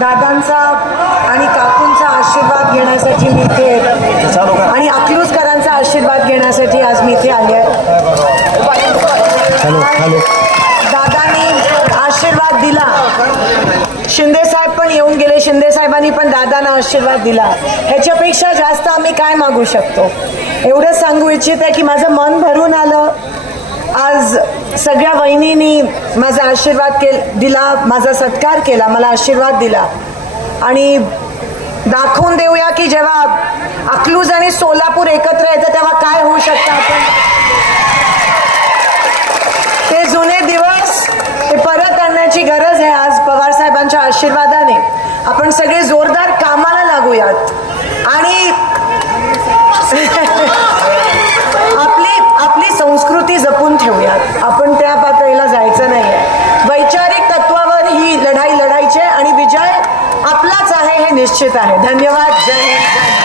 दादांचा आणि काकूंचा आशीर्वाद घेण्यासाठी मी इथे आणि अकलूजकरांचा आशीर्वाद घेण्यासाठी आज मी इथे आले आहे. दादांनी आशीर्वाद दिला. शिंदे साहेब पण येऊन गेले. शिंदे साहेबांनी पण दादांना आशीर्वाद दिला. ह्याच्यापेक्षा जास्त आम्ही काय मागू शकतो? एवढंच सांगू इच्छित आहे की माझं मन भरून आलं. सगळ्या वहिनींनी माझा आशीर्वाद के दिला माझा सत्कार केला मला आशीर्वाद दिला. आणि दाखवून देऊया की जेव्हा अकलूज आणि सोलापूर एकत्र येतं तेव्हा काय होऊ शकतं आपण? ते जुने दिवस ते परत आणण्याची गरज आहे आज पवार साहेबांच्या आशीर्वादाने. आपण सगळे जोरदार कामाला लागूयात. आपण त्या पातळीला जायचं नाही आहे वैचारिक तत्वावर ही लढाई लढायची आहे आणि विजय आपलाच आहे हे निश्चित आहे. धन्यवाद. जय हिंद.